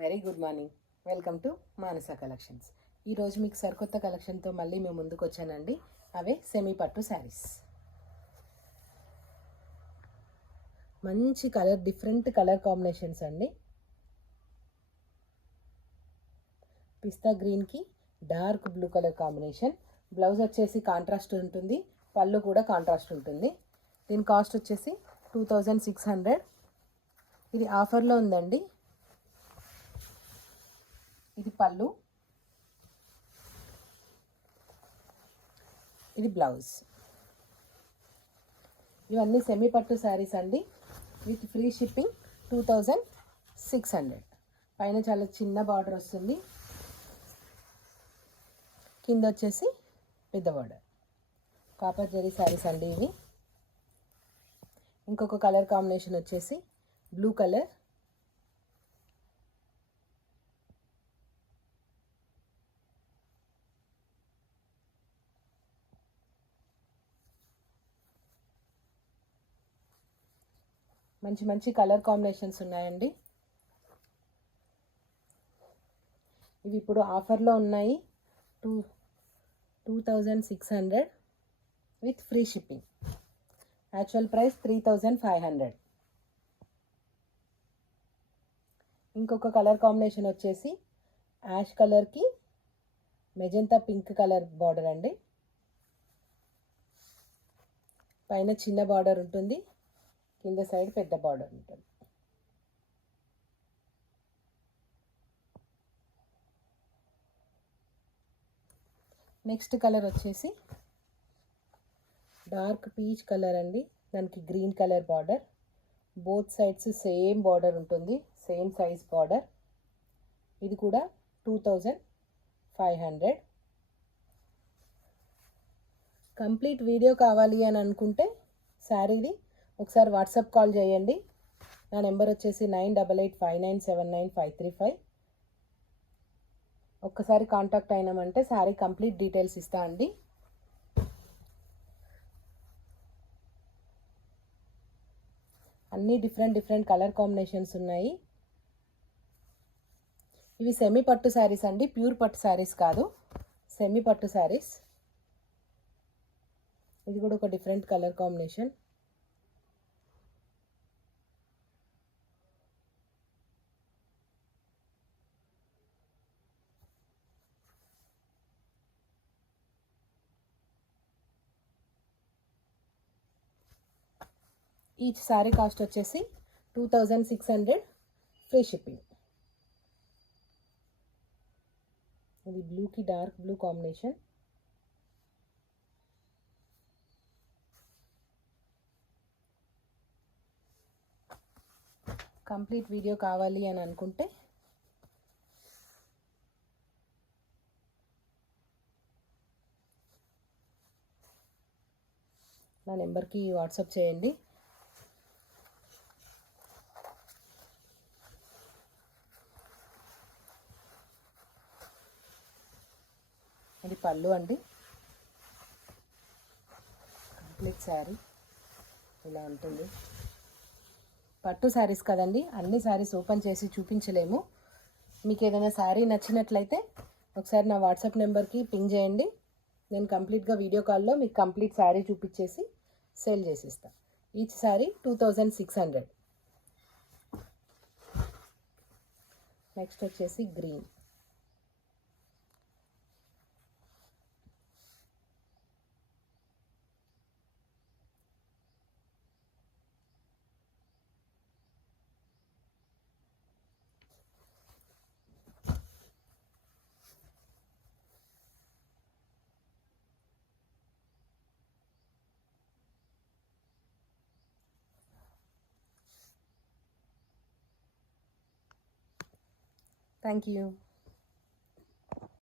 Very good morning. Welcome to మానస కలెక్షన్స్. ఈరోజు మీకు సరికొత్త కలెక్షన్తో మళ్ళీ మేము ముందుకు వచ్చానండి. అవే సెమీ పట్టు శారీస్. మంచి కలర్, డిఫరెంట్ కలర్ కాంబినేషన్స్ అండి. పిస్తా గ్రీన్కి dark blue colour combination. Blouse వచ్చేసి కాంట్రాస్ట్ ఉంటుంది, పళ్ళు కూడా కాంట్రాస్ట్ ఉంటుంది. దీని కాస్ట్ వచ్చేసి 2600. ఇది ఆఫర్లో ఉందండి. ఇది పళ్ళు, ఇది బ్లౌజ్. ఇవన్నీ సెమీ పట్టు శారీస్ అండి, విత్ ఫ్రీ షిప్పింగ్. 2600. పైన చాలా చిన్న బార్డర్ వస్తుంది, కింద వచ్చేసి పెద్ద బార్డర్. కాపర్ జరీ శారీస్ అండి ఇవి. ఇంకొక కలర్ కాంబినేషన్ వచ్చేసి బ్లూ కలర్, మంచి మంచి కలర్ కాంబినేషన్స్ ఉన్నాయండి. ఇవి ఇప్పుడు ఆఫర్లో ఉన్నాయి. 2600 with free shipping. Actual price 3500. ఇంకొక కలర్ కాంబినేషన్ వచ్చేసి యాష్ కలర్కి మెజంతా పింక్ కలర్ బార్డర్ అండి. పైన చిన్న బార్డర్ ఉంటుంది, కింద సైడ్ పెద్ద బార్డర్ ఉంటుంది. నెక్స్ట్ కలర్ వచ్చేసి డార్క్ పీచ్ కలర్ అండి. దానికి green colour border, both sides same border ఉంటుంది, సేమ్ సైజ్ బార్డర్. ఇది కూడా 2500. కంప్లీట్ వీడియో కావాలి అని అనుకుంటే శారీది ఒకసారి వాట్సాప్ కాల్ చేయండి. నా నెంబర్ వచ్చేసి 9885979535. ఒక్కసారి కాంటాక్ట్ అయినామంటే శారీ కంప్లీట్ డీటెయిల్స్ ఇస్తా అండి. అన్నీ డిఫరెంట్ డిఫరెంట్ కలర్ కాంబినేషన్స్ ఉన్నాయి. ఇవి సెమీ పట్టు శారీస్ అండి, ప్యూర్ పట్టు శారీస్ కాదు, సెమీ పట్టు శారీస్. ఇది కూడా ఒక different colour combination. Each sari కాస్ట్ వచ్చేసి 2600 ఫ్రీ షిప్పింగ్. ఇది బ్లూకి dark blue combination. Complete video కావాలి అని అనుకుంటే నా నెంబర్కి వాట్సాప్ చేయండి. ఇది పళ్ళు అండి. కంప్లీట్ శారీ ఇలా ఉంటుంది. పట్టు శారీస్ కదండి, అన్ని శారీస్ ఓపెన్ చేసి చూపించలేము. మీకు ఏదైనా శారీ నచ్చినట్లయితే ఒకసారి నా వాట్సాప్ నెంబర్కి పింగ్ చేయండి. నేను కంప్లీట్గా వీడియో కాల్లో మీకు కంప్లీట్ శారీ చూపించేసి సేల్ చేసిస్తాను. ఈచ్ శారీ 2600. నెక్స్ట్ వచ్చేసి గ్రీన్. Thank you.